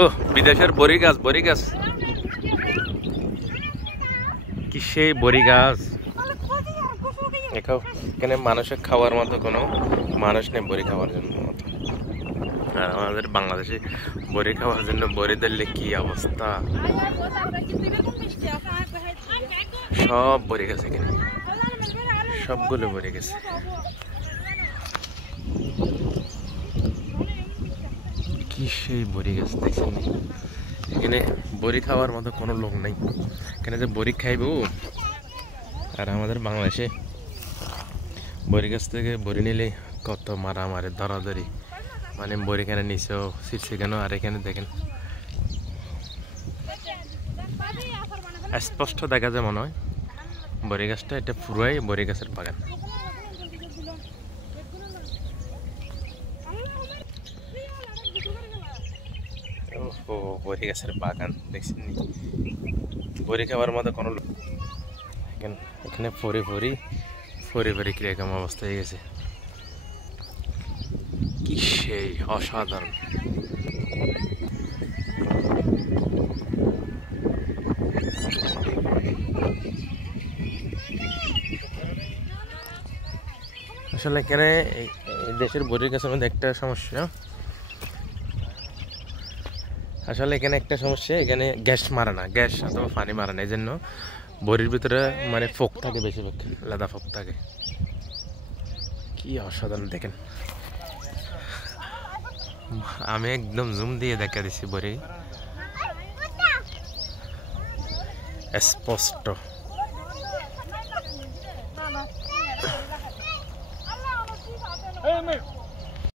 ও বিদেশের বড়ি গাছ কি সেই বড়ি গাছ দেখো এখানে মানুষের খাওয়ার মতো কোনো মানুষ নেই বড়ি খাওয়ার জন্য মতো। আর আমাদের বাংলাদেশে বড়ি খাওয়ার জন্য বড়ি দিলে কি অবস্থা, সব বড়ি গেছে এখানে, সবগুলো বড়ি গেছে। কি সেই বড়ি গাছ দেখছেন, এখানে বড়ি খাওয়ার মতো কোনো লোক নেই। এখানে যে বড়ি খাইব, আর আমাদের বাংলাদেশে বড়ি গাছ থেকে বড়ি নিলে কত মারামারি ধরাধরি, মানে বড়ি কেন নিচেও ছিটছে কেন। আর এখানে দেখেন স্পষ্ট দেখা যায় মনে হয় বড়ি গাছটা, এটা পুরাই বড়ি গাছের বাগান। ও বড়ি গাছের বাগান দেখছেন, বড়ি খাওয়ার মতো কোনো লোক এখানে ফরি কিরকম অবস্থা হয়ে গেছে, কি সেই অসাধারণ। আসলে এখানে দেশের বড়ি গাছের মধ্যে একটা সমস্যা, আসলে এখানে একটা সমস্যা, এখানে গ্যাস মারে না, গ্যাস অথবা পানি মারে না, এই জন্য বড়ির ভিতরে মানে ফোক থাকে, বেশিরভাগ লেদা ফোক থাকে। কি অসাধারণ দেখেন, আমি একদম জুম দিয়ে দেখা দিচ্ছি বড়ি স্পষ্ট।